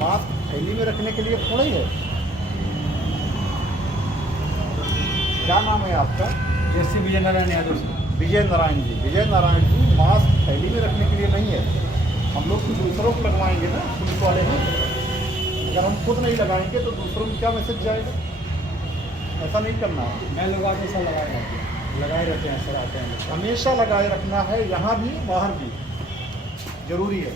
Mask थैली में रखने के लिए थोड़ा ही है। क्या नाम है आपका? जैसे विजय नारायण यादव सर। विजय नारायण जी। विजय नारायण जी, मास्क थैली में रखने के लिए नहीं है। हम लोग तो दूसरों को लगवाएंगे ना, पुलिस वाले हैं। अगर हम खुद नहीं लगाएंगे तो दूसरों में क्या मैसेज जाएगा? ऐसा नहीं करना है। मैं लोग आके सब लगाए रहते हैं सर, आते हैं लोग। हमेशा लगाए रखना है, यहाँ भी बाहर भी जरूरी है।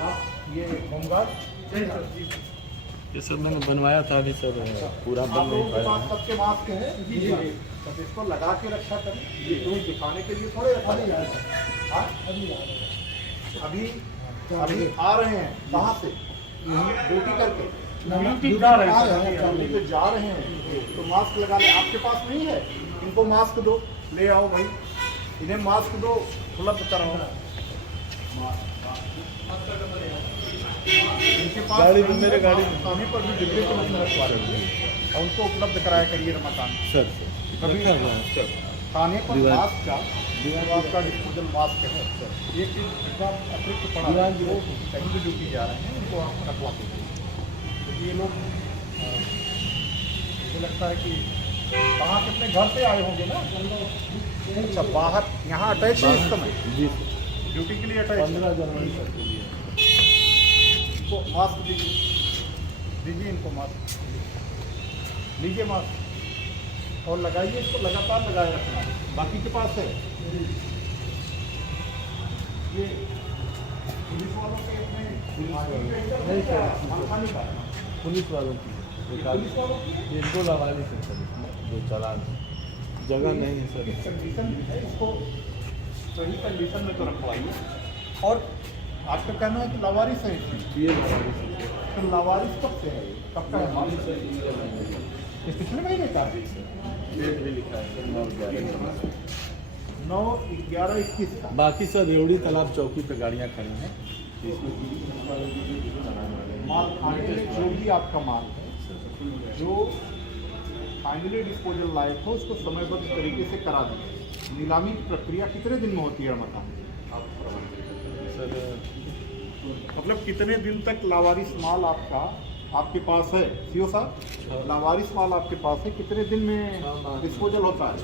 आप ये होमगार्ड ये सब मैंने बनवाया था अभी सर, पूरा बन नहीं आपके पाया पास है। सबके मास्क हैं जी, तब इसको लगा के रखा करें। ये तो दिखाने के लिए थोड़े रखा है। हाँ? अभी आ रहे हैं कहाँ से? ड्यूटी करके ड्यूटी पे जा रहे हैं तो मास्क लगा ले। आपके पास नहीं है, इनको मास्क दो, ले आओ भाई, इन्हें मास्क दो, उपलब्ध कराओ। इनके पास गाड़ी में, मेरे गाड़ी में खाने पर भी डिब्बे को नहीं रखवा रहे और उनको उपलब्ध कराया करिए रमाकांत सर। कभी खाने पर मास्क का आपका डिस्पोजल मास्क है सर। ये चीज़ अतिरिक्त पड़ा है, जो कहीं भी ड्यूटी जा रहे हैं उनको आप रखवा दीजिए। क्योंकि ये लोग मुझे लगता है कि कहाँ से अपने घर से आए होंगे ना। अच्छा, बाहर यहाँ अटैच है इस समय जी ड्यूटी के लिए अटैच 15 जनवरी तक के लिए। इनको मास्क दीजिए इनको मास्क लीजिए मास्क और लगाइए, इसको लगातार लगाए रखना। बाकी के पास है ये पुलिस वालों के अपने नहीं सर, मालखानी का है। पुलिस वालों की पुलिस वालों की ये इनको लगा ली सर, जो चला जगह नहीं है सर। कंडीशन भी है, इसको सही कंडीशन में तो रखवाइए। और आपका कहना है कि लावारिस है इसमें, ये तो लावारिस कब से है? कब का है माल? इस पिछले महीने का है। डेट भी लिखा है सर 9/11। 9/11/21 का। बाकी सब रेवड़ी तालाब चौकी पे गाड़ियाँ खड़ी हैं। माल खाने में जो भी आपका माल है, जो फाइनली डिस्पोजल लायक हो, उसको समयबद्ध तरीके से करा दें। नीलामी की प्रक्रिया कितने दिन में होती है मतलब सर मतलब कितने दिन तक लावारिस माल आपके पास है? सीओ साहब, लावारिस माल आपके पास है, कितने दिन में डिस्पोजल होता है?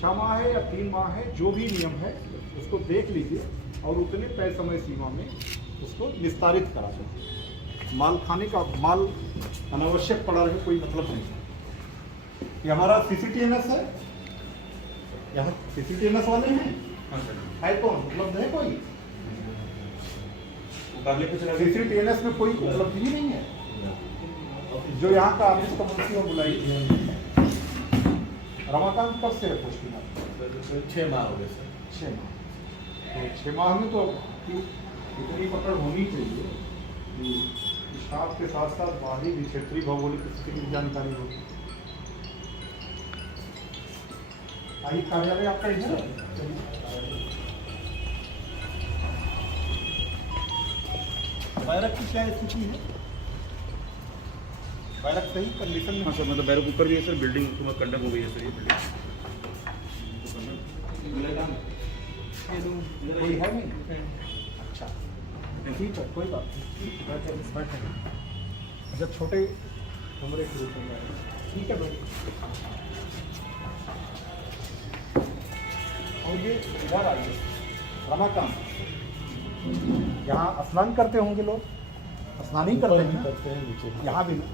6 माह है या 3 माह है, जो भी नियम है उसको देख लीजिए और उतने तय समय सीमा में उसको निस्तारित करा दें। माल खाने का माल अनावश्यक पड़ा रहे कोई मतलब नहीं। ये हमारा CCTNS है, यहाँ CCTNS वाले हैं, है कौन? उपलब्ध है कोई? CCTNS में कोई उपलब्धि ही नहीं है जो यहाँ का ऑफिस का मुंशी हो बुलाई। रमाकांत कब से है पोस्टिंग? 6 माह हो गए सर। 6 माह। तो 6 माह में तो इतनी पकड़ होनी चाहिए कि स्टाफ के साथ साथ बाहरी भी क्षेत्रीय भौगोलिक स्थिति की जानकारी होगी। आई कार्यालय आपका इधर है? बैरक की क्या स्थिति है? बैरक सही कंडीशन में? हाँ सर, मतलब बैरक ऊपर भी है सर, बिल्डिंग तो कंडम हो गई है सर ये बिल्डिंग। कोई है नहीं? अच्छा ठीक है, कोई बात नहीं, बैठे। अच्छा, छोटे कमरे के रूप में ठीक है भाई। और ये इधर आइए रमाकांत, यहाँ स्नान करते होंगे लोग, स्नान ही करते हैं ना? करते हैं नीचे। यहाँ भी ना,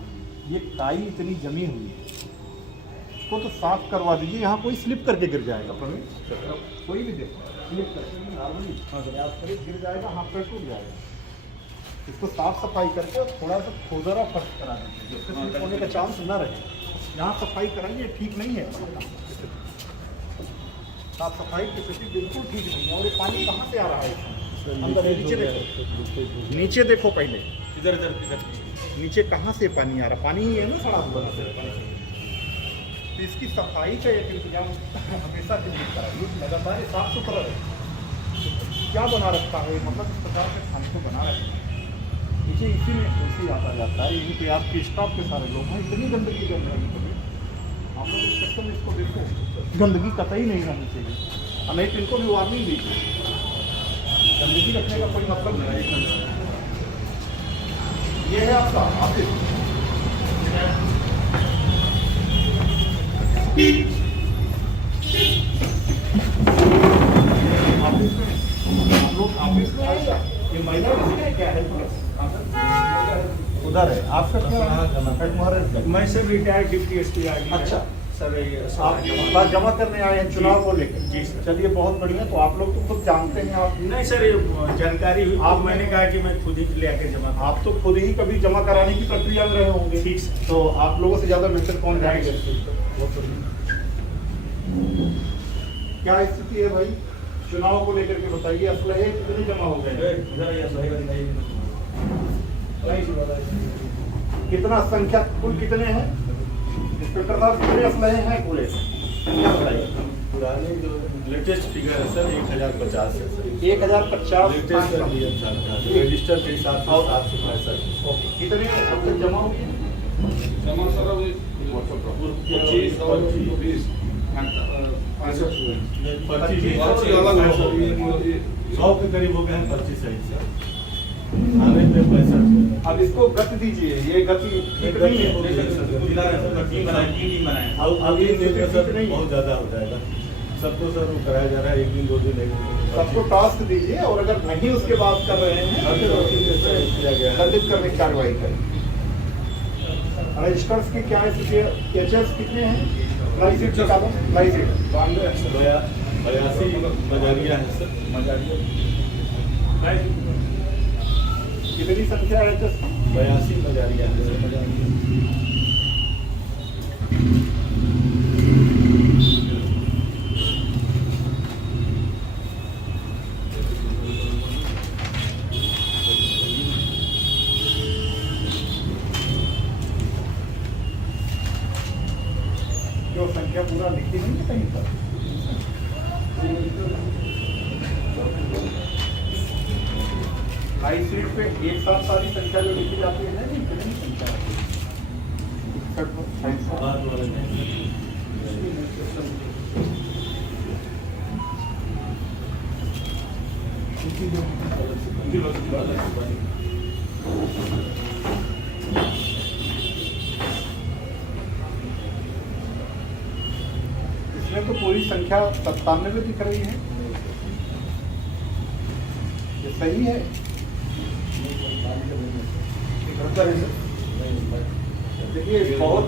ये टाइल इतनी जमी हुई है, इसको तो साफ करवा दीजिए। यहाँ कोई स्लिप करके गिर जाएगा प्रवीण, कोई भी देखो स्लिप करके नॉर्मली आप करीब गिर जाएगा, हाथ पैर टूट जाएगा। इसको साफ सफाई करके थोड़ा सा खोदरा फर्श करा दीजिए जिससे स्लिप होने का चांस न रहे। यहाँ सफाई कराइए, ठीक नहीं है साफ सफाई की स्थिति बिल्कुल ठीक नहीं है। और ये पानी कहाँ से आ रहा है इसमें? अंदर नीचे देखो, नीचे देखो पहले, इधर नीचे कहाँ से पानी आ रहा? पानी ही है ना सड़ा हुआ। तो इसकी सफाई का एक इंतजाम हमेशा के लिए कराइए, लगातार ये साफ सुथरा रहे। क्या बना रखा है मतलब इस प्रकार के खाने को बना रहे हैं नीचे, इसी में तुलसी आता जाता है। यहीं पे आपके स्टाफ के सारे लोग हैं, इतनी गंदगी जम रही है। आप लोग इस सेक्शन में इसको देखो, गंदगी कतई नहीं रहनी चाहिए, और नहीं तो इनको भी वार्निंग दीजिए। गंदगी रखने का कोई मतलब नहीं। ये है आपका ऑफिस। ऑफिस में आप लोग ऑफिस में आए, ये महिला क्या है? उधर है आपका क्या? मैं सर रिटायर्ड डिप्टी एसपी आई। अच्छा सर ये आप जमा करने आए हैं चुनाव को लेकर? जी सर। चलिए बहुत बढ़िया। तो आप लोग तो खुद जानते हैं आप नहीं सर, ये जानकारी हुई आप तो मैंने कहा कि मैं खुद ही ले आके जमा करूं। आप तो खुद ही कभी जमा कराने की प्रक्रिया में रहे होंगे। ठीक सर। तो आप लोगों से ज्यादा बेहतर कौन जाएगा? क्या स्थिति है भाई चुनाव को लेकर के बताइए। असलहे कितने जमा हो गए? कितना संख्या कुल कितने हैं इंस्पेक्टर साहब? कितने असलहे हैं पूरे? क्या बताइए? पुराने जो लेटेस्ट फिगर है सर 1050 है सर। 1050 लेटेस्ट रजिस्टर के हिसाब से 765। कितने अब तक जमा हुए? जमा सर 25 और 20 100 के करीब हो गए हैं। 25 है सर। आने पे 65। अब इसको गति दीजिए। ये गति ठीक नहीं है। अब ये सर बहुत ज्यादा हो जाएगा। सबको सर वो कराया जा रहा है, 1 दिन 2 दिन नहीं। सबको टास्क दीजिए और अगर नहीं उसके बाद कर रहे हैं किया गया है। दंडित करने की कार्रवाई करें। रजिस्टर्स की क्या स्थिति है? एचएस कितने हैं? लाइसेंस निकालो। लाइसेंस 82 मजारिया है सर। कितनी संख्या है एचएस? 82 मजारिया है सर। जो संख्या पूरा लिखी नहीं है कहीं पर? लाइव सीट पे एक साथ सारी संख्या जो लिखी जाती है नहीं, कितनी संख्या है? 61, बाद वाले में इसमें तो पूरी संख्या 97 दिख रही है। ये सही है? बेहतर है सर। देखिए बहुत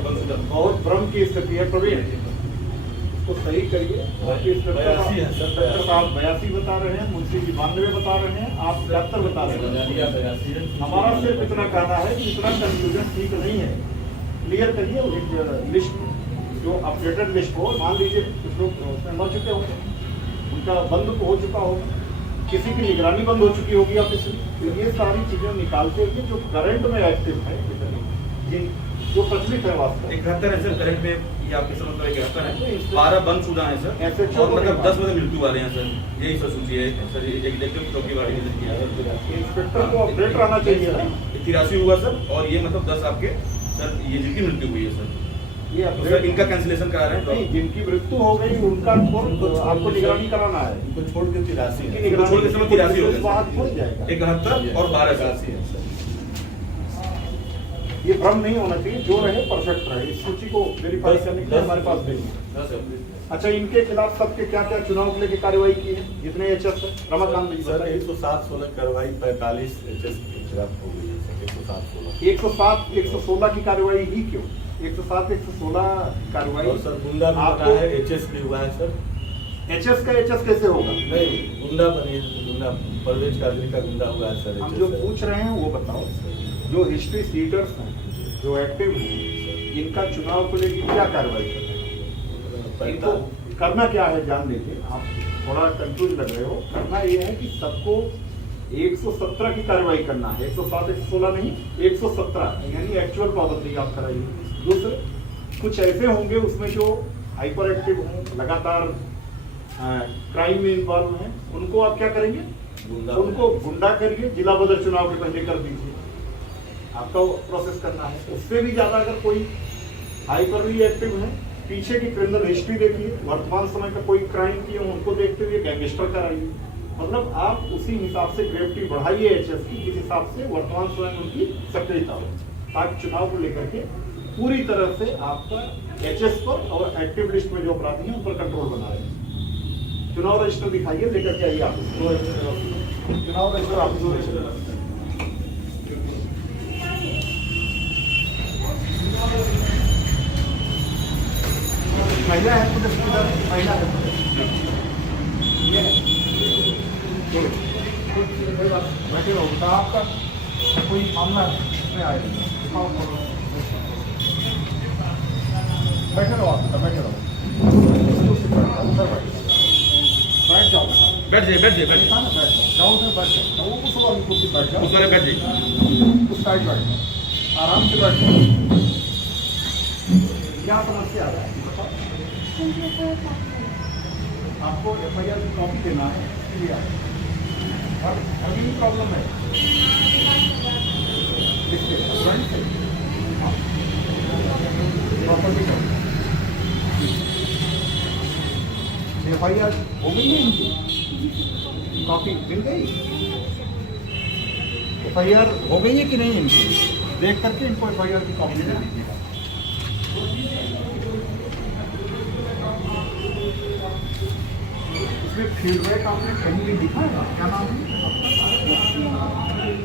भ्रम की स्थिति है प्रवीण, इसको सही करिए। बयासी है सर। डॉक्टर साहब 82 बता रहे हैं, मुंशी जी 92 बता रहे हैं, आप 73 बता रहे हैं। हमारा सिर्फ इतना कहना है कि इतना कंफ्यूजन ठीक नहीं है। क्लियर करिए लिस्ट, जो अपडेटेड लिस्ट हो। मान लीजिए कुछ लोग उसमें मर चुके होंगे, उनका बंद हो चुका होगा, किसी की निगरानी बंद हो चुकी होगी ऑफिस में। तो ये सारी चीजें निकालते हुए जो करंट में एक्टिव है जिन जो प्रचलित है वास्तव में 71 है सर करंट में। ये आपके समझ में 71 है। 12 बंदशुदा है सर। ऐसे और मतलब 10 मतलब मृत्यु वाले हैं सर। यही सर सूची है सर। एग्जीक्यूटिव चौकीवाड़ी ने इंस्पेक्टर को अपडेट रहना चाहिए ना। 83 हुआ सर। और ये मतलब 10 आपके सर ये जिनकी मृत्यु हुई है सर। ये तो सर इनका कैंसिलेशन करा रहे हैं। नहीं, जिनकी मृत्यु हो गई उनका आपको निगरानी कराना है। उनको छोड़ के 83 उनकी है। निगरानी छोड़ के समय 83 हो गए। बात हो जाएगा। 71 और 12 सर। 82 है सर। ये भ्रम नहीं होना चाहिए, जो रहे परफेक्ट रहे। इस सूची को वेरीफाई करने के लिए हमारे पास भेजिए। अच्छा, इनके खिलाफ सबके क्या क्या चुनाव को लेकर कार्रवाई की है? जितने एचएस है रमाकांत जी सर बताइए। 107-16 कार्रवाई 45 एचएस के खिलाफ हो गई है सर। 107-16 107 116 की कार्रवाई ही क्यों? 107 116 कार्रवाई और सर गुंडा भी बना है, एचएस भी हुआ है सर। एचएस का एचएस कैसे होगा? नहीं, गुंडा बनी है। गुंडा परवेज कादरी का गुंडा हुआ है सर। हम जो पूछ रहे हैं वो बताओ। जो हिस्ट्री सीटर्स हैं, जो एक्टिव हैं, इनका चुनाव को लेकर क्या कार्रवाई कर रहे हैं? इनको करना क्या है जान लीजिए। आप थोड़ा कंफ्यूज लग रहे हो। करना ये है कि सबको 117 की कार्रवाई करना है। 107 116 नहीं, 117 यानी एक्चुअल पाबंदी आप कराइए। दूसरे कुछ ऐसे होंगे उसमें जो हाइपर एक्टिव हों, लगातार क्राइम में इन्वॉल्व हैं, उनको आप क्या करेंगे? उनको गुंडा करिए, जिला बदल चुनाव के पहले कर दीजिए। आपका प्रोसेस करना है। उससे भी ज्यादा अगर कोई हाइपरली एक्टिव है, पीछे की क्रिमिनल हिस्ट्री देखिए, वर्तमान समय का कोई क्राइम किए उनको देखते हुए गैंगस्टर कराइए। मतलब आप उसी हिसाब से ग्रेविटी बढ़ाइए एचएस की, जिस हिसाब से वर्तमान समय में उनकी सक्रियता हो, ताकि चुनाव को लेकर के पूरी तरह से आपका एचएस पर और एक्टिव लिस्ट में जो अपराधी हैं उन पर कंट्रोल बना रहे। चुनाव रजिस्टर दिखाइए, लेकर के आइए आप चुनाव रजिस्टर आप महिला है पुलिस किधर, महिला है ये बैठे रहो बेटा, आपका कोई मामला में आएगा, बैठे रहो आप बेटा, बैठे रहो, बैठ जाओ, बैठ जाइए, बैठ जाइए, बैठ ना बैठ जाओ, उधर बैठ जाओ, वो उस वाली कुर्सी बैठ जाओ, उस वाले बैठ जाइए, उस साइड बैठ जाओ, आराम से बैठ जाओ। क्या समस्या आ रहा है बताओ? आपको एफआईआर की कॉपी देना है, इसलिए और अभी प्रॉब्लम है प्रॉपर्टी का एफआईआर हो गई है इनकी, कॉपी मिल गई, एफआईआर हो गई है कि नहीं इनकी, देख करके इनको एफआईआर की कॉपी दे दीजिएगा। इसमें फीडबैक आपने कहीं भी लिखा है ना, क्या नाम है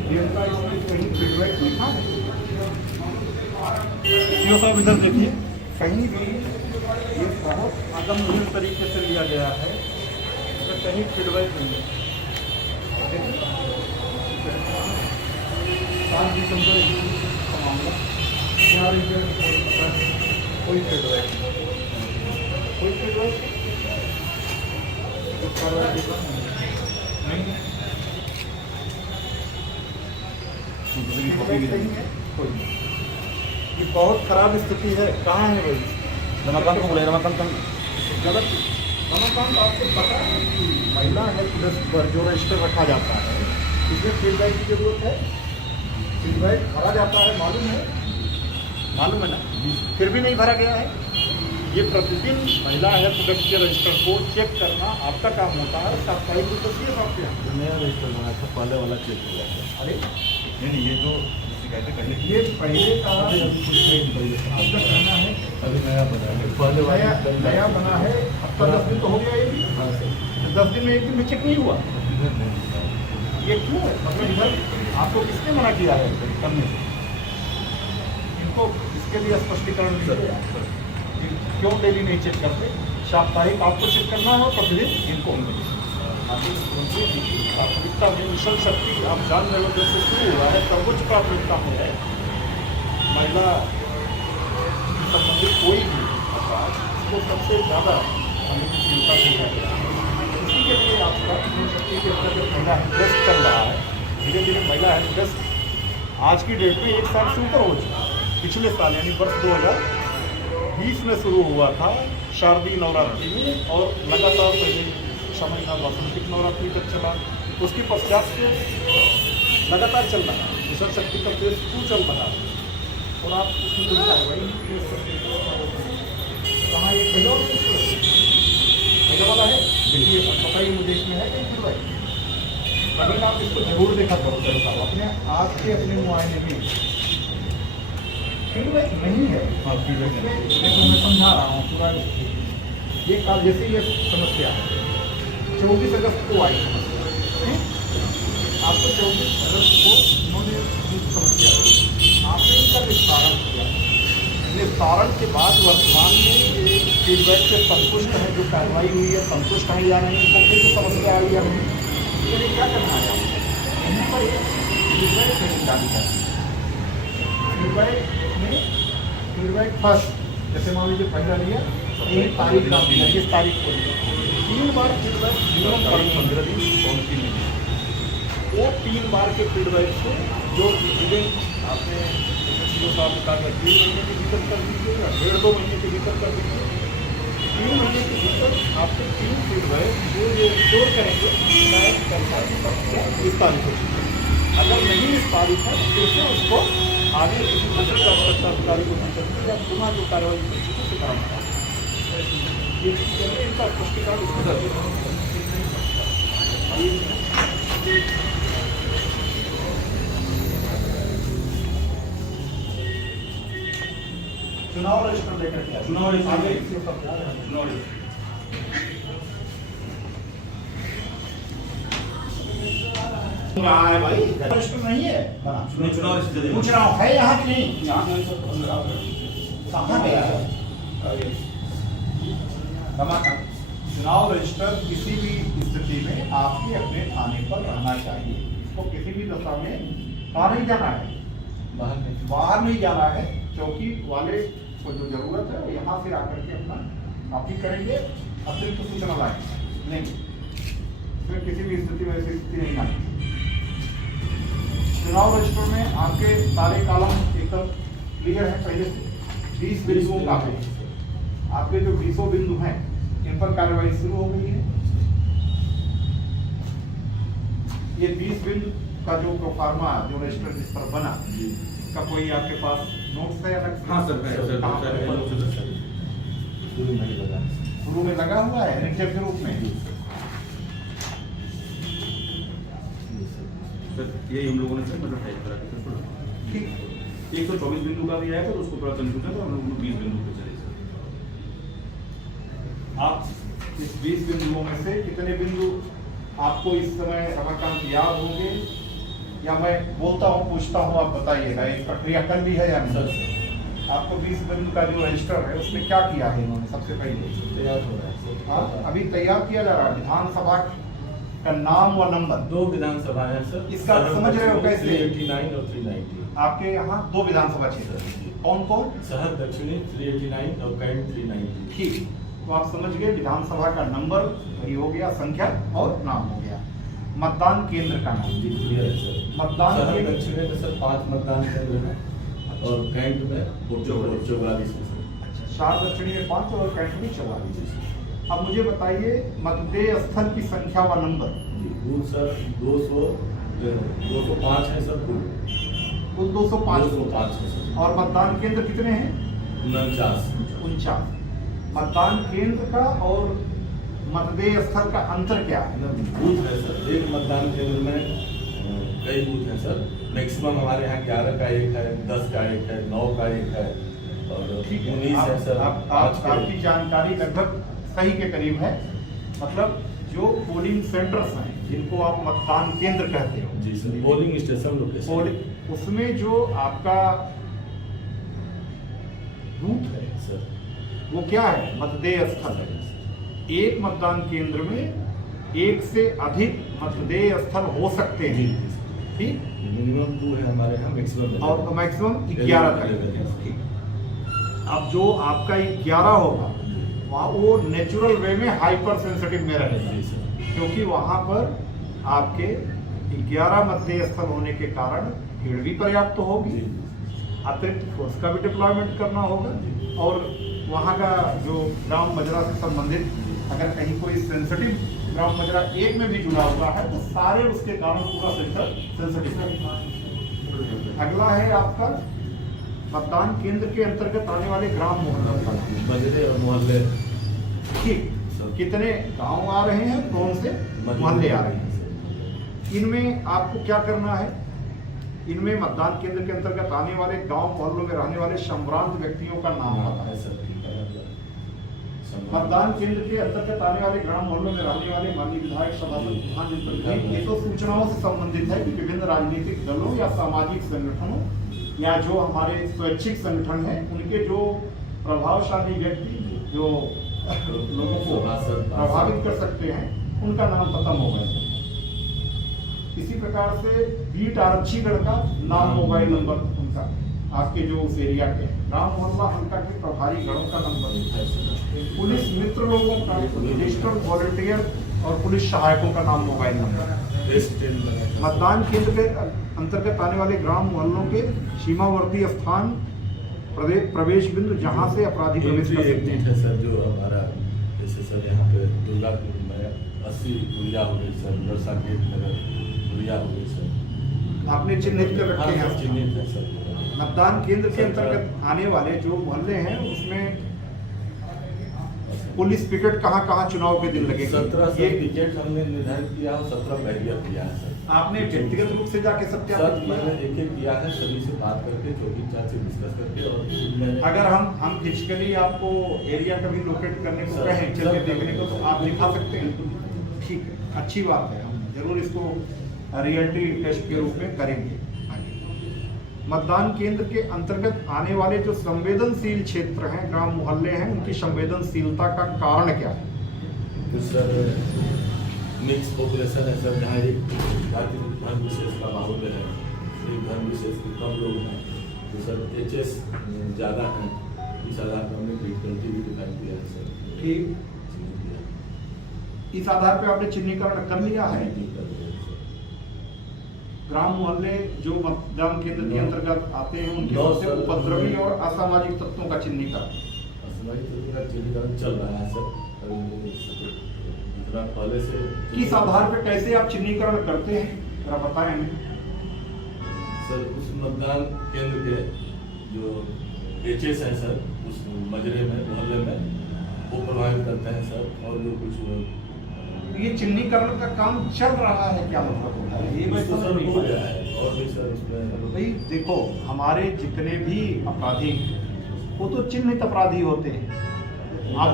आपका, इसमें कहीं फीडबैक लिखा है? सीओ साहब इधर देखिए, कहीं भी ये बहुत अदम्य तरीके से लिया गया है, इसमें कहीं फीडबैक नहीं है। 7 दिसंबर का मामला, 4 कोई फीडबैक कोई फीडबैक ये बहुत खराब स्थिति है। कहाँ है भाई रमाकांत को बोले, रमाकांत गलत रमाकांत, आपको पता है कि महिला हेल्प डेस्क पर जो रजिस्टर रखा जाता है, इसमें फीडबैक की जरूरत है, फीडबैक भरा जाता है, मालूम है ना, फिर भी नहीं भरा गया है। ये प्रतिदिन महिला हेल्प डेस्क के रजिस्टर को चेक करना आपका काम होता है, साप्ताहिक रूप से सीएस आपके यहाँ नया रजिस्टर बना था, पहले वाला चेक हो गया था। अरे नहीं ये जो शिकायतें पहले ये पहले का आपका कहना है, अभी नया बना है, पहले वाला नया बना है, हफ्ता 10 दिन तो हो गया, ये भी 10 दिन में एक दिन में चेक नहीं हुआ, ये क्यों है? मतलब इधर आपको किसने मना किया है करने से? इनको इसके लिए स्पष्टीकरण दीजिए, क्यों डेली नहीं चेक करते? साप्ताहिक आपको चेक करना है, प्रतिदिन इनको प्राथमिकता में मिशन शक्ति आप जान रहे हो, जब से शुरू हुआ है सर्वोच्च प्राथमिकता में है महिला संबंधित कोई भी अपराध, इसको सबसे ज़्यादा चिंता की जाती है। इसी के लिए आपका मिशन शक्ति के अंदर जो महिला हेल्प डेस्क चल रहा है, धीरे धीरे महिला हेल्प डेस्क आज की डेट में 1 साल से ऊपर हो चुका है। पिछले साल यानी वर्ष 2020 में शुरू हुआ था शारदीय नवरात्रि में, और लगातार पहले समय था वासंतिक नवरात्रि तक चला, उसके पश्चात से लगातार चल रहा है मिशन शक्ति का पेज क्यों चल रहा है, और आप उसमें कोई कार्रवाई कहाँ ये पहले वाला है, देखिए बताइए मुझे इसमें है कहीं फिर भाई, अगर आप इसको जरूर देखा करो चलो साहब, अपने आपके अपने मुआयने में फीडबैक नहीं है। हाँ फीडबैक मैं समझा रहा हूँ पूरा, ये काल जैसे ये समस्या है 24 अगस्त को आई समस्या, आपको 24 अगस्त को उन्होंने समस्या आपने इसका निस्तारण किया, निस्तारण के बाद वर्तमान में ये फीडबैक से संतुष्ट है, जो कार्रवाई हुई है संतुष्ट है या नहीं, तो फिर समस्या आई या नहीं, तो ये क्या करना है आपको? यहीं पर फीडबैक नहीं डाली जाती, फीडबैक फर्स्ट, जैसे मान लीजिए पहला लिया, ये तारीख नाम दिया, इस तारीख को लिया, 3 बार फीडबैक मिनिमम 15 दिन, वो 3 बार के फीडबैक से जो विदिन आपने सीओ साहब ने कहा 3 महीने के भीतर कर दीजिए या 1.5-2 महीने के भीतर कर दीजिए, 3 महीने के भीतर आपके 3 फीडबैक जो ये स्टोर करेंगे इस तारीख को, अगर नहीं इस तारीख है फिर से उसको आगे किसी दूसरे कार्यकर्ता अधिकारी को नहीं या पुनः जो कार्रवाई से कराना, ये इनका स्पष्टीकरण इसको चुनाव रजिस्टर लेकर के आइए। चुनाव रजिस्टर आइए, लेकर- सीओ साहब। चुनाव रजिस्टर। रहा है भाई, रजिस्टर नहीं है बना। नहीं, चुनाव रजिस्टर दे- पूछ रहा हूँ, है यहाँ की नहीं? यहाँ नहीं सर, कहाँ गया है? रमाकांत, चुनाव रजिस्टर किसी भी स्थिति में आपके अपने थाने पर रहना चाहिए। इसको किसी भी दशा में कहाँ नहीं जाना है, बाहर नहीं जाना है। चौकी वाले को जो जरूरत है यहाँ से आकर के अपना कॉपी करेंगे, अतिरिक्त सूचना लाएंगे नहीं, इसमें किसी भी स्थिति में ऐसी स्थिति नहीं आती। चुनाव रजिस्टर में आपके सारे कॉलम एकदम क्लियर है पहले से। 20 बिंदुओं का है, आपके जो 20 बिंदु हैं इन पर कार्रवाई शुरू हो गई है। ये 20 बिंदु का जो प्रोफार्मा जो रजिस्टर जिस पर बना, इसका कोई आपके पास नोट्स है अलग से? हाँ सर, है सर, कहाँ सर, पर? है, सर। शुरू में लगा हुआ है निरीक्षक के रूप में। सर यही हम लोगों ने सर मतलब टाइप करा के सर थोड़ा ठीक, 124 बिंदु का भी है तो उसको थोड़ा कंफ्यूजन तो हम लोग 20 बिंदु पे चले सर। आप इस 20 बिंदुओं में से कितने बिंदु आपको इस समय रमाकांत याद होंगे, या मैं बोलता हूँ पूछता हूँ आप बताइएगा, एक प्रक्रिया कर ली है या नहीं? आपको 20 बिंदु का जो रजिस्टर है उसमें क्या किया है इन्होंने सबसे पहले? तैयार हो रहा है। हाँ, अभी तैयार किया जा रहा है। विधानसभा का नाम व नंबर 2 विधानसभा है सर। इसका आप समझ रहे हो कैसे? 389 और 390। आपके यहाँ 2 विधानसभा क्षेत्र, कौन कौन? शहर दक्षिणी 389 और कैंट 390। ठीक, तो आप समझ गए विधानसभा का नंबर वही हो गया, संख्या और नाम हो गया। मतदान केंद्र का नाम, जी क्लियर है सर। मतदान शहर केंद्र- दक्षिणी में सर 5 मतदान केंद्र है और कैंट में 44 है सर। शार दक्षिणी में 5 और कैंट में 44। अब मुझे बताइए मतदेय स्थल की संख्या व नंबर। जी बूथ सर 205 है सर कुल। कुल 205 205 है सर। और मतदान केंद्र कितने हैं? 49। 49। मतदान केंद्र का और मतदेय स्थल का अंतर क्या है? बूथ है सर, एक मतदान केंद्र में कई बूथ हैं सर। मैक्सिमम हमारे यहाँ 11 का एक है, 10 का एक है, 9 का एक है और ठीक है, 19 है सर। आपकी जानकारी लगभग सही के करीब है। मतलब जो पोलिंग सेंटर्स हैं जिनको आप मतदान केंद्र कहते हो, जी सर, पोलिंग स्टेशन लोकेशन। उसमें जो आपका बूथ है सर वो क्या है? मतदेय स्थल है। एक मतदान केंद्र में एक से अधिक मतदेय स्थल हो सकते जी हैं, ठीक? मिनिमम 2 है हमारे यहाँ, मैक्सिमम और मैक्सिमम 11 तक। ठीक। अब जो आपका 11 होगा वहाँ वो नेचुरल वे में हाइपर सेंसिटिव में रहेगा, जी सर। क्योंकि वहाँ पर आपके 11 मतदेय स्थल होने के कारण भीड़ भी पर्याप्त होगी, जी अतिरिक्त फोर्स का भी डिप्लॉयमेंट करना होगा, और वहाँ का जो ग्राम मजरा से संबंधित अगर कहीं कोई सेंसिटिव ग्राम मजरा एक में भी जुड़ा हुआ है तो सारे उसके गांव में पूरा सेंटर सेंसिटिव है। अगला है आपका मतदान केंद्र के अंतर्गत आने वाले ग्राम मोहल्ला। बजरे और मोहल्ले। ठीक, कितने गांव आ रहे हैं, कौन से मोहल्ले आ रहे हैं? इनमें आपको क्या करना है? इनमें मतदान केंद्र के अंतर्गत आने वाले गांव मोहल्लों में रहने वाले संभ्रांत व्यक्तियों का नाम आता है। सर मतदान केंद्र के अंतर्गत आने वाले ग्राम मोहल्लों में रहने वाले माननीय विधायक सभासद प्रधान जनप्रतिनिधि, ये तो सूचनाओं से संबंधित है कि विभिन्न राजनीतिक दलों या सामाजिक संगठनों या जो हमारे स्वैच्छिक संगठन हैं उनके जो प्रभावशाली व्यक्ति जो लोगों को प्रभावित कर सकते हैं उनका नाम खत्म हो गया। इसी प्रकार से बीट आरक्षीगढ़ का नाम, मोबाइल नंबर उनका, आपके जो उस एरिया के ग्राम मोहल्ला हल्का के प्रभारी गणों का नंबर, पुलिस मित्र लोगों का, रजिस्टर्ड वॉलंटियर और पुलिस सहायकों का नाम, मोबाइल नंबर। मतदान केंद्र के अंतर्गत आने वाले ग्राम मोहल्लों के सीमावर्ती स्थान, प्रवेश बिंदु जहां से अपराधी प्रवेश कर सकते हैं। सर जो हमारा जैसे सर यहाँ पे दुर्गापुर में 80 पुलिया हो गई सर, नरसा गेट नगर पुलिया हो गई सर, आपने चिन्हित कर रखे हैं। चिन्हित है सर। मतदान केंद्र के अंतर्गत आने वाले जो मोहल्ले हैं उसमें पुलिस पिकेट कहाँ कहाँ चुनाव के दिन लगेगी? 17 ये विकेट हमने निर्धारित किया और 17 बैरियर किया है सर। आपने व्यक्तिगत रूप से जाके सर सत्यापित मैंने किया? एक किया है, सभी से बात करके चौकी इंचार्ज से डिस्कस करके, और मैंने अगर हम फिजिकली आपको एरिया कभी लोकेट करने को सर, कहें, चल के सर, देखने को, तो आप दिखा सकते हैं? ठीक है, अच्छी बात है, हम जरूर इसको रियलिटी टेस्ट के रूप में करेंगे आगे। मतदान केंद्र के अंतर्गत आने वाले जो संवेदनशील क्षेत्र हैं, ग्राम मोहल्ले हैं, उनकी संवेदनशीलता का कारण क्या है? तो सर मिक्स पॉपुलेशन है सर, जहाँ एक जाति धर्म विशेष का माहौल है, एक धर्म विशेष के कम लोग हैं, तो सर एचएस ज़्यादा हैं, इस आधार पर हमने डिफिकल्टी भी दिखाई दिया है सर। ठीक, इस आधार पे आपने चिन्हीकरण कर लिया है? ग्राम मोहल्ले जो मतदान केंद्र के अंतर्गत आते हैं, उनके सबसे उपद्रवी और असामाजिक तत्वों का चिन्हीकरण चिन्हीकरण चल रहा है सर, इतना पहले से। किस आधार पे कैसे आप चिन्हीकरण करते हैं, जरा बताएं हमें। सर उस मतदान केंद्र के जो एचएस हैं सर, उस मजरे में मोहल्ले में वो प्रभावित करते हैं सर, और जो कुछ ये चिन्हीकरण का काम चल रहा है, क्या मतलब होता है ये? मैं तो समझ सर नहीं हो पाया। गया है, और भी सर उसमें भाई देखो, हमारे जितने भी अपराधी हैं, वो तो चिन्हित अपराधी होते हैं। आप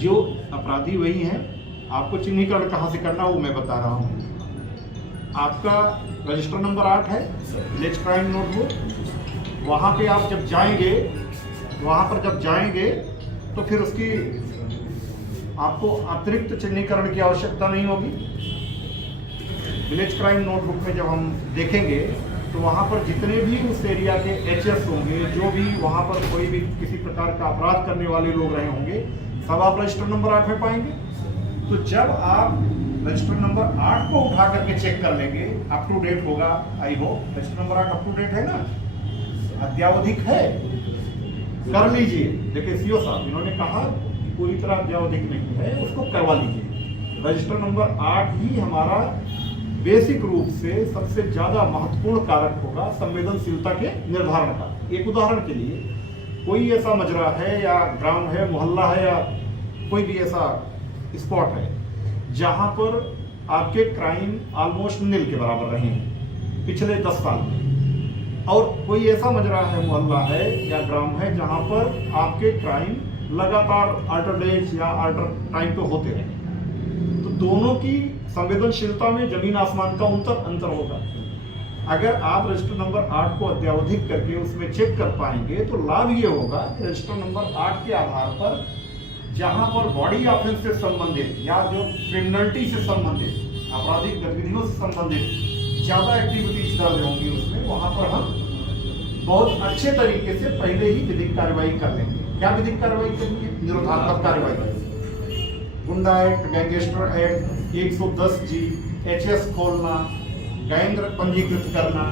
जो अपराधी वही हैं, आपको चिन्हीकरण कहाँ से करना वो मैं बता रहा हूँ। आपका रजिस्टर नंबर 8 है, विलेज क्राइम नोटबुक, वहाँ पे आप जब जाएंगे, वहाँ पर जब जाएंगे तो फिर उसकी आपको अतिरिक्त चिन्हीकरण की आवश्यकता नहीं होगी। विलेज क्राइम नोटबुक में जब हम देखेंगे तो वहाँ पर जितने भी उस एरिया के एचएस होंगे, जो भी वहाँ पर कोई भी किसी प्रकार का अपराध करने वाले लोग रहे होंगे, सब आप रजिस्टर नंबर 8 में पाएंगे। तो जब आप रजिस्टर नंबर 8 को उठा करके चेक कर लेंगे, अप टू डेट होगा, I hope register number 8 up to date है ना, अद्यावधिक है, कर लीजिए। देखिए सीओ साहब इन्होंने कहा कि पूरी तरह अद्यावधिक नहीं है, उसको करवा लीजिए। रजिस्टर नंबर 8 ही हमारा बेसिक रूप से सबसे ज्यादा महत्वपूर्ण कारक होगा संवेदनशीलता के निर्धारण का। एक उदाहरण के लिए, कोई ऐसा मजरा है या ग्राम है, मोहल्ला है, या कोई भी ऐसा स्पॉट है जहां पर आपके क्राइम ऑलमोस्ट नील के बराबर रहे हैं पिछले 10 साल में, और कोई ऐसा मजरा है, मोहल्ला है या ग्राम है जहां पर आपके क्राइम लगातार अल्टर डेज या अल्टर टाइम पे होते रहे, तो दोनों की संवेदनशीलता में जमीन आसमान का अंतर होगा। अगर आप रजिस्टर नंबर 8 को अद्यावधिक करके उसमें चेक कर पाएंगे तो लाभ ये होगा कि रजिस्टर नंबर 8 के आधार पर जहां पर बॉडी ऑफेंस से संबंधित या जो क्रिमिनलिटी से संबंधित आपराधिक गतिविधियों से संबंधित ज्यादा एक्टिविटीज दर्ज होंगी उसमें, वहां पर हम बहुत अच्छे तरीके से पहले ही विधिक कार्रवाई कर लेंगे। क्या विधिक कार्रवाई करेंगे? निरोधात्मक कार्रवाई, गुंडा एक्ट, गैंगस्टर एक्ट, 110 जी, एचएस खोलना, गैंग पंजीकृत करना,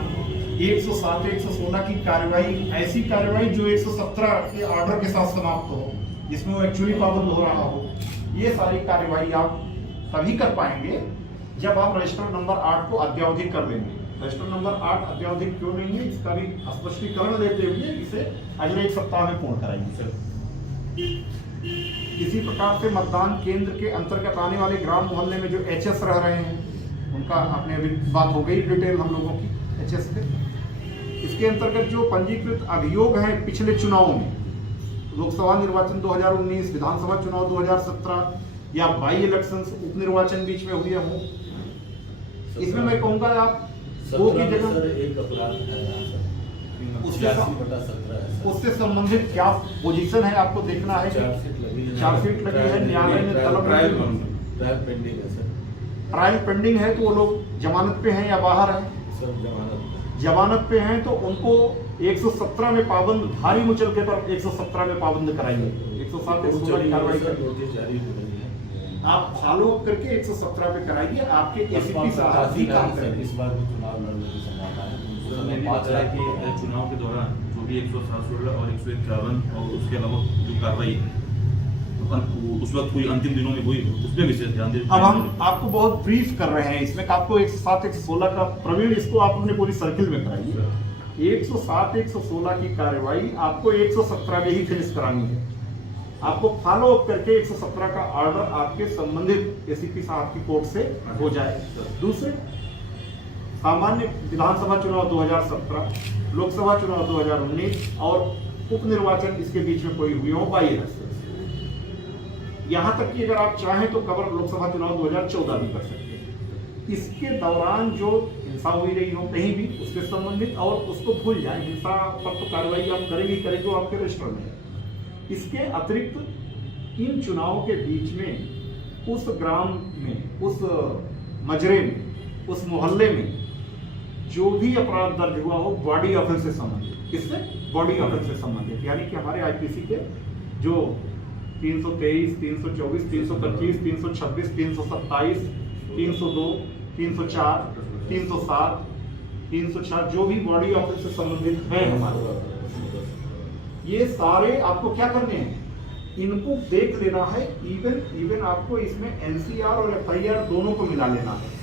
107, 116 की कार्रवाई, ऐसी कार्रवाई जो 117 के ऑर्डर के साथ समाप्त हो, जिसमें वो एक्चुअली पाबंद हो रहा हो, ये सारी कार्रवाई आप तभी कर पाएंगे जब आप रजिस्टर नंबर 8 को अद्यावधिक कर लेंगे। रजिस्टर नंबर 8 अद्यावधिक क्यों नहीं है, इसका भी स्पष्टीकरण देते हुए इसे अगले 1 सप्ताह में पूर्ण कराएंगे। सर, किसी प्रकार से मतदान केंद्र के अंतर्गत आने वाले ग्राम मोहल्ले में जो एचएस रह रहे हैं, उनका आपने अभी बात हो गई डिटेल हम लोगों की एचएस पे। इसके अंतर्गत जो पंजीकृत अभियोग हैं पिछले चुनावों में, लोकसभा निर्वाचन 2019, विधानसभा चुनाव 2017 या बाई इलेक्शंस उप निर्वाचन बीच में हुए हों, इसमें मैं कहूँगा आप दो की जगह सर एक अपराध है यहाँ सर, उससे 82/17 है सर। उससे संबंधित क्या पोजीशन है आपको देखना है। चार्जशीट लगी है, चार्जशीट लगी है, न्यायालय ने तलब ट्रायल पेंडिंग है सर। ट्रायल पेंडिंग है तो वो लोग जमानत पे हैं या बाहर हैं? सर जमानत जमानत पे हैं तो उनको 117 में पाबंद, भारी मुचलके पर 117 में पाबंद कराइए, 107, 116 की कार्रवाई सर, करिए। नोटिस जारी हो गई है, आप फॉलो करके 117 पे कराइए। आपके एसीपी साहब भी काम करेंगे। इस बार भी चुनाव लड़ने की संभावना है। सर, मैंने बताया कि चुनाव के दौरान जो भी 107 और 151 और उसके अलावा जो कार्रवाई है उस वक्त कोई अंतिम दिनों में हुई, उसमें विशेष ध्यान दें। अब हम आपको बहुत ब्रीफ कर रहे हैं इसमें कि आपको 107, 116 का प्रवीण, इसको आप अपने पूरी सर्किल में कराइए। 107, 116 की कार्रवाई आपको 117 में ही फिनिश करानी है। आपको फॉलो अप करके 117 का ऑर्डर आपके संबंधित एसीपी साहब की कोर्ट से हो जाए। दूसरे, सामान्य विधानसभा चुनाव 2017, लोकसभा चुनाव 2019 और उप निर्वाचन इसके बीच में कोई हुई हो 22 से। यहाँ तक कि अगर आप चाहें तो कवर लोकसभा चुनाव 2014 भी कर सकते हैं। इसके दौरान जो हिंसा हुई रही हो कहीं भी उसके संबंधित, और उसको भूल जाए, हिंसा पर तो कार्रवाई आप करेंगे वो आपके रजिस्टर में। इसके अतिरिक्त इन चुनाव के बीच में उस ग्राम में, उस मजरे में, उस मोहल्ले में जो भी अपराध दर्ज हुआ हो बॉडी ऑफेंस से संबंधित, किससे? बॉडी ऑफेंस से संबंधित, यानी कि हमारे आईपीसी के जो 323, 324, 325, 326, 327, 302, 304, 307, 304 जो भी बॉडी ऑफेंस से संबंधित है हमारे, ये सारे आपको क्या करने हैं? इनको देख लेना है। इवन आपको इसमें एनसीआर और एफआईआर दोनों को मिला लेना है।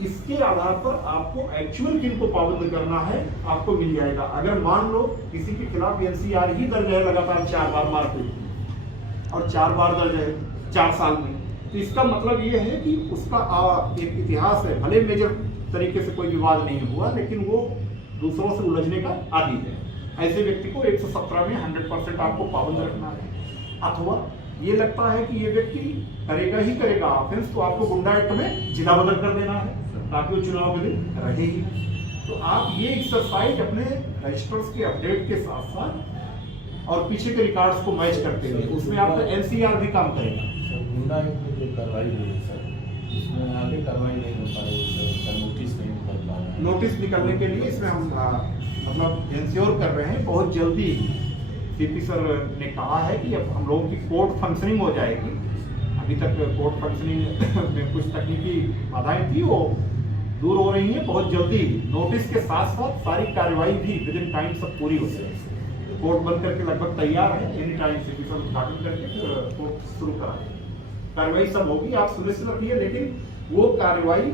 इसके आधार पर आपको एक्चुअल किन को पाबंद करना है आपको मिल जाएगा। अगर मान लो किसी के खिलाफ एनसीआर ही दर्ज है लगातार 4 बार मारपीट और 4 बार दर्ज है 4 साल में, तो इसका मतलब ये है कि उसका एक इतिहास है। भले मेजर तरीके से कोई विवाद नहीं हुआ, लेकिन वो दूसरों से उलझने का आदी है। ऐसे व्यक्ति को 117 में 100% आपको पाबंद रखना है। अथवा ये लगता है कि ये व्यक्ति करेगा ही करेगा ऑफेंस, तो आपको गुंडा एक्ट में जिला बदल कर देना है ताकि वो चुनाव के दिन रहे ही। तो आप ये एक्सरसाइज अपने रजिस्टर्स के अपडेट के साथ साथ और पीछे के रिकॉर्ड्स को मैच करते हुए उसमें आपका एनसीआर भी काम करेगा। गुंडा एक्ट में जो कार्रवाई हुई है सर, इसमें आगे कार्रवाई नहीं हो पा रही है सर, नोटिस नहीं निकल पा रहा है। नोटिस निकलने के लिए इसमें हम मतलब इंश्योर कर रहे हैं बहुत जल्दी। सीपी सर ने कहा है कि अब हम लोगों की कोर्ट फंक्शनिंग हो जाएगी। अभी तक कोर्ट फंक्शनिंग में कुछ तकनीकी बाधाएं थी, वो दूर हो रही हैं। बहुत जल्दी नोटिस के साथ साथ सारी कार्रवाई भी विद इन टाइम सब पूरी हो जाएगी। कोर्ट बंद करके लगभग तैयार है, एनी टाइम सीपी सर उद्घाटन करके कोर्ट शुरू करा कार्रवाई सब होगी। आप सुनिश्चित रखिए, लेकिन वो कार्रवाई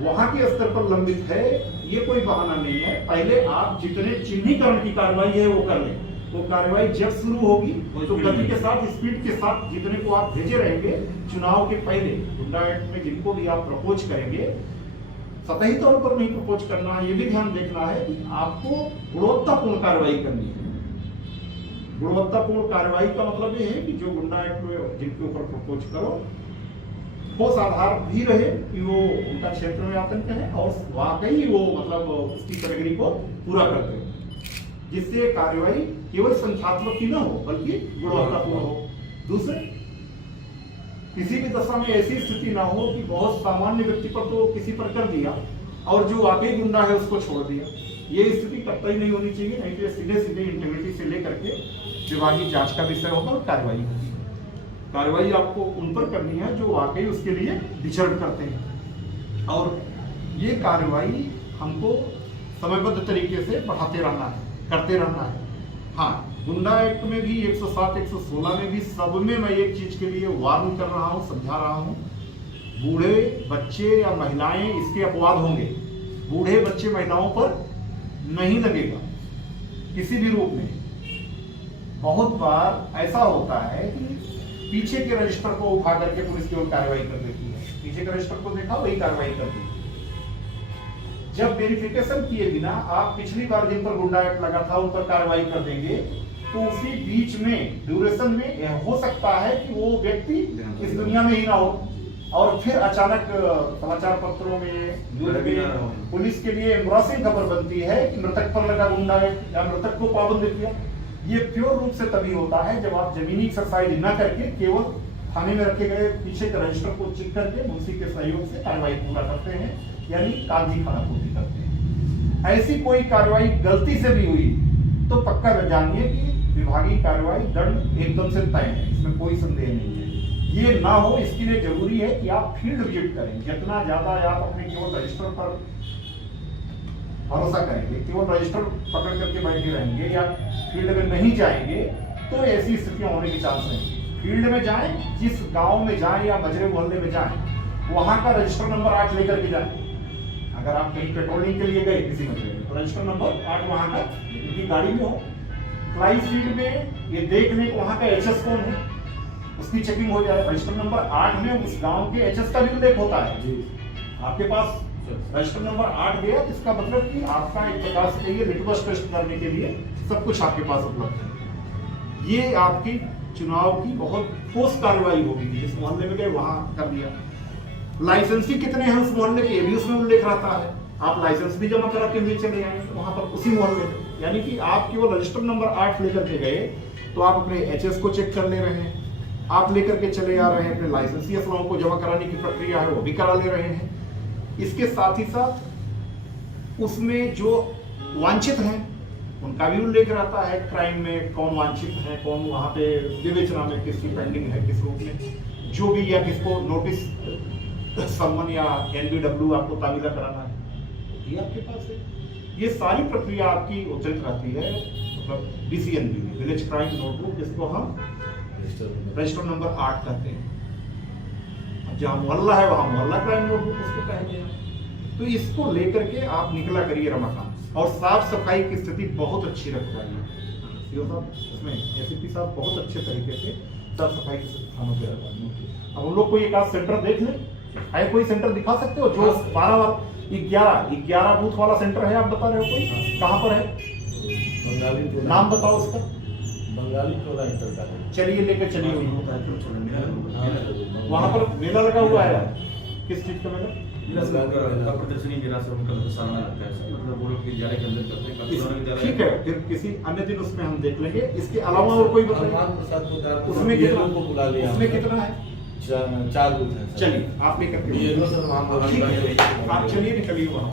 वहां के स्तर पर लंबित है, ये कोई बहाना नहीं है। पहले आप जितने चिन्हीकरण की कार्रवाई है वो कर लें। वो कार्रवाई जब शुरू होगी तो गति के साथ, स्पीड के साथ जितने को आप भेजे रहेंगे चुनाव के पहले, गुंडा एक्ट में जिनको भी आप प्रपोज करेंगे, सतही तौर पर नहीं प्रपोज करना है। ये भी ध्यान देखना है कि आपको गुणवत्तापूर्ण कार्रवाई करनी है। गुणवत्तापूर्ण कार्रवाई का मतलब ये है कि जो गुंडा एक्ट में जिनके ऊपर प्रपोज करो ठोस आधार भी रहे कि वो उनका क्षेत्र में आतंक है और वाकई वो मतलब उसकी कैटेगरी को पूरा करते हो, जिससे कार्रवाई केवल संख्यात्मक ही ना हो बल्कि गुणवत्तापूर्ण हो। दूसरे, किसी भी दशा में ऐसी स्थिति ना हो कि बहुत सामान्य व्यक्ति पर तो किसी पर कर दिया और जो वाकई गुंडा है उसको छोड़ दिया। ये स्थिति कतई नहीं होनी चाहिए, नहीं तो सीधे सीधे इंटीग्रिटी से लेकर के विभागीय जांच का विषय होगा और कार्रवाई होगी। कार्रवाई आपको उन पर करनी है जो वाकई उसके लिए डिजर्व करते हैं, और ये कार्रवाई हमको समयबद्ध तरीके से बढ़ाते रहना है, करते रहना है। हाँ, गुंडा एक्ट में भी 107, 116 में भी सब में मैं एक चीज के लिए वार्न कर रहा हूँ, समझा रहा हूँ, बूढ़े बच्चे या महिलाएं इसके अपवाद होंगे। बूढ़े बच्चे महिलाओं पर नहीं लगेगा किसी भी रूप में। बहुत बार ऐसा होता है कि पीछे के रजिस्टर को उठा करके पुलिस केवल कार्रवाई कर देती है। पीछे के रजिस्टर को देखा, वही कार्रवाई करती है। जब वेरिफिकेशन किए बिना आप पिछली बार जिन पर गुंडा एक्ट लगा था उन पर कार्रवाई कर देंगे, तो उसी बीच में ड्यूरेशन में हो सकता है कि वो व्यक्ति इस दुनिया में ही ना हो, और फिर अचानक समाचार पत्रों में, न्यूज में पुलिस के लिए एम्ब्रॉसिंग खबर बनती है कि मृतक पर लगा गुंडा एक्ट या मृतक को पाबंद किया। ये प्योर रूप से तभी होता है जब आप जमीनी एक्सरसाइज न करके केवल थाने में रखे गए पीछे के रजिस्टर को चेक करके मुंशी के सहयोग से कार्रवाई पूरा करते हैं, यानी कागजी खाना पूर्ति करते हैं। ऐसी कोई कार्रवाई गलती से भी हुई तो पक्का जानिए कि विभागीय कार्रवाई दंड एकदम से तय है, इसमें कोई संदेह नहीं है। ये ना हो इसके लिए जरूरी है कि आप फील्ड विजिट करें। जितना ज्यादा आप अपने केवल रजिस्टर पर भरोसा करेंगे, केवल रजिस्टर पकड़ करके बैठे रहेंगे या फील्ड में नहीं जाएंगे, तो ऐसी स्थितियां होने की चांस नहीं। फील्ड में जाएं, जिस गांव में जाएं या मजरे मोहल्ले में जाएं, वहां का रजिस्टर नंबर 8 लेकर के जाएं। अगर आप कहीं पेट्रोलिंग के लिए गए किसी मजरे में, तो रजिस्टर नंबर 8 वहां का उनकी गाड़ी में हो, फ्लाई फील्ड में ये देख लें कि वहाँ का एचएस कौन है, उसकी चेकिंग हो जाए। रजिस्टर नंबर 8 में उस गांव के एचएस का भी उल्लेख होता है। जी आपके पास रजिस्टर नंबर 8 गया, इसका मतलब कि आपका एक प्रकार से कहिए लिटमस टेस्ट करने के लिए सब कुछ आपके पास उपलब्ध है। ये आपकी चुनाव की बहुत ठोस कार्रवाई होगी। जिस मोहल्ले में गए वहां कर दिया। लाइसेंसी कितने हैं उस मोहल्ले के, ये भी उसमें उल्लेख रहता है। आप लाइसेंस भी जमा करा के हुए चले आए वहां पर उसी मोहल्ले में, यानी कि आप केवल रजिस्टर नंबर 8 लेकर के गए तो आप अपने एचएस को चेक कर ले रहे हैं, आप लेकर के चले आ रहे हैं, अपने लाइसेंसी असलाओं को जमा कराने की प्रक्रिया है वो भी करा ले रहे हैं। इसके साथ ही साथ उसमें जो वांछित हैं उनका भी उल्लेख रहता है। क्राइम में कौन वांछित है, कौन वहाँ पे विवेचना में किसकी पेंडिंग है, किस रूप में जो भी, या किसको नोटिस सम्मन या एनबीडब्ल्यू आपको तामीज़ा कराना है, ये आपके पास है। ये सारी प्रक्रिया आपकी उचित रहती है। मतलब डीसीएनबी में विलेज क्राइम नोटबुक, जिसको हम रजिस्टर नंबर 8 कहते हैं। जहाँ मोहल्ला है वहाँ मोहल्ला क्राइम नोटबुक उसको कहते हैं। तो इसको लेकर के आप निकला करिए रमाकांत। और साफ सफाई की स्थिति बहुत अच्छी रखवाइए सीओ साहब, इसमें एसीपी साहब बहुत अच्छे तरीके से साफ सफाई की थानों पर रखवाइए। अब हम लोग कोई एक आध सेंटर देख लें, है कोई सेंटर दिखा सकते हो जो 11 बूथ वाला सेंटर है, आप बता रहे हो कोई कहाँ पर है? बंगाली नाम बताओ उसका। बंगाली टोला इंटर का है। चलिए लेकर चलिए वहाँ पर मेला लगा हुआ है। किस चीज का मेला? प्रदर्शनी मेला से उनका सामना लगता है, मतलब वो लोग विद्यालय के अंदर करते हैं, पुराना विद्यालय। ठीक है, फिर किसी अन्य दिन उसमें हम देख लेंगे। इसके अलावा और कोई बताइए। हनुमान प्रसाद को उसमें कितना को बुला लिया, उसमें कितना है? 4 बूथ हैं। चलिए आप लेकर के ये सर वहाँ ठीक है, आप चलिए निकलिए वहाँ।